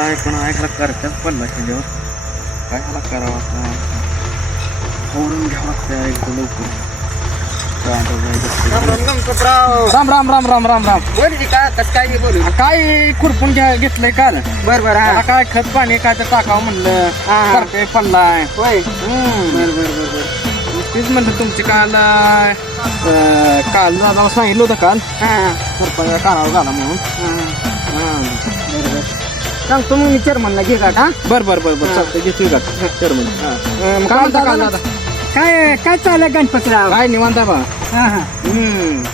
काय पण ऐकला करतात पडला त्याच्यावर काय ह्याला करावं आता फोडून घ्यावं लागतं एकदा लवकर. राम राम राम राम राम राम. बोल का कसं काय बोलू काय खुरपून घेतलंय काल. बर बर त्याला काय खत पाणी काय तर टाकावं म्हणलं. करते पडलाय. होय बर बर बर बर. तेच म्हणलं तुमचे काल काल दादाला सांगितलं होतं काल सरपंच कानावर घाला म्हणून. सांगतो मग मी चेअरमनला घे का. बर बर बर बर चालतंय घेतोय का चेअरमन. काय म्हणता काल दादा. काय काय चाललं गणपतराव. काय निवांत आहे बा.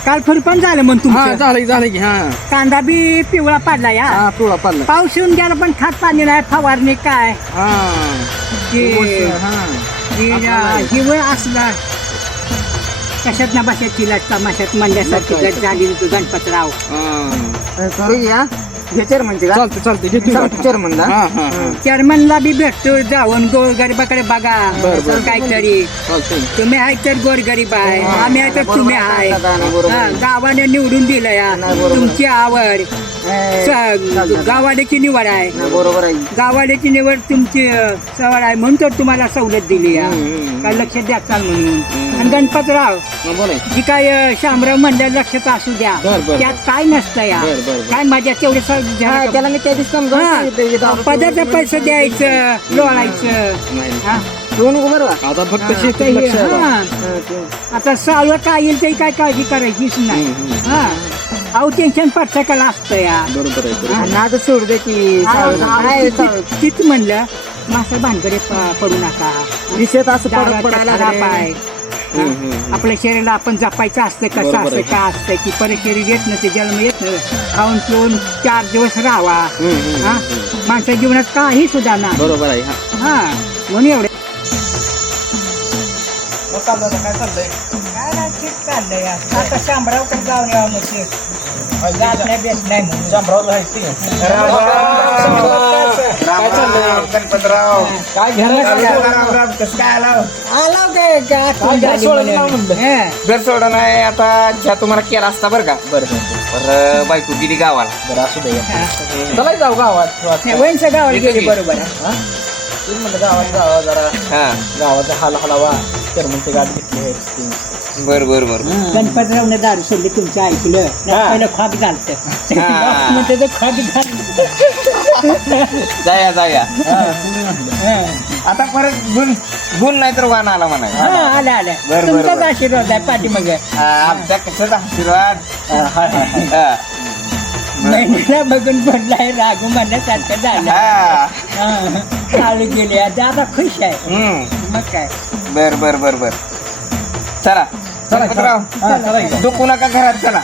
काल खुरपण झालं मग तुमचं. झालं की. हा कांदा बी पिवळा पडला या. हा पिवळा पडला. पाऊस येऊन गेला पण खात पाणी नाही फवारणी काय हिवळ असला कशात ना बशात तिला तमाशात म्हणल्यासारखी गट झाली तू गणपतराव. करूया घे चेअरमनची चालते चालते घेतोय चेअरमनला. हा हा चेअरमनला बी भेटतो जाऊन गोरगरिबाकडे बघा. काहीतरी चालतंय. तुम्ही आहे तर गोरगरीब आहे आम्ही आहे तर तुम्ही आहे. गावाने निवडून दिलं या तुमची आवड गावाड्याची निवड आहे. बरोबर आहे. गावाड्याची निवड तुमची सवड आहे म्हणून तर तुम्हाला सवलत दिली या. काय लक्ष द्या चाल म्हणून. आणि गणपतराव जी काय शामराव म्हणलं लक्षात असू द्या त्यात काय नसतं या. काय माझ्या तेवढे त्याला मी त्या दिवशी पदार्थ पैसे द्यायचं लोळायचं. आता फक्त शेती लक्ष आता सावं काय येईल ते काय काळजी करायचीच नाही. अहो टेन्शन पटसकाला असतं या. बरोबर आता सोडू दे की तीच म्हणलं मासा भानगडे पडू नका. विषयात असं पडायला पाय. आपल्या शरीराला आपण जपायचं असतं कसं असतं का असतं की परत शरीर येत नसते जन्म येत नाही. खाऊन पिऊन 4 दिवस राहावा. माणसाच्या जीवनात काही सुद्धा नाही. बरोबर आहे. हा म्हणून एवढे काय चाललंय. काय नाही ठीक चाललंय आता शामरावकडे जाऊन यावं म्हणजे भेट नाही म्हणून. काय चाललंय गणपतराव काय घराला कसं काय आला घर सोडा नाही आता ज्या तुम्हाला केला असता बरं का. बरं बायको गेली गावाला. बरं असू दे. चला जाऊ गावात. वैनच्या गावाला गेली बरोबर. म्हणलं गावात जावा जरा. हा गावाचा हाल हलावा. चेअरमनची गाठ घेतली. बर बर बर. गणपतरावने दारू सोडली तुमचं ऐकलं. पहिलं खाक घालत म्हणजे ते खाक जाया जाया. आता परत गुण नाही तर वाण आला म्हणा. आल्या आल्या बरं, तुमचाच बरं. आशीर्वाद आहे पाठीमागे. आमच्या कशाचा आशीर्वाद. महिन्याला बघून पडलाय रागू म्हणण्यासारखं झालं. चालू गेले आता खुश आहे. मग काय बर बर बर बर. चला गणपतराव दुखू नका घरात. चला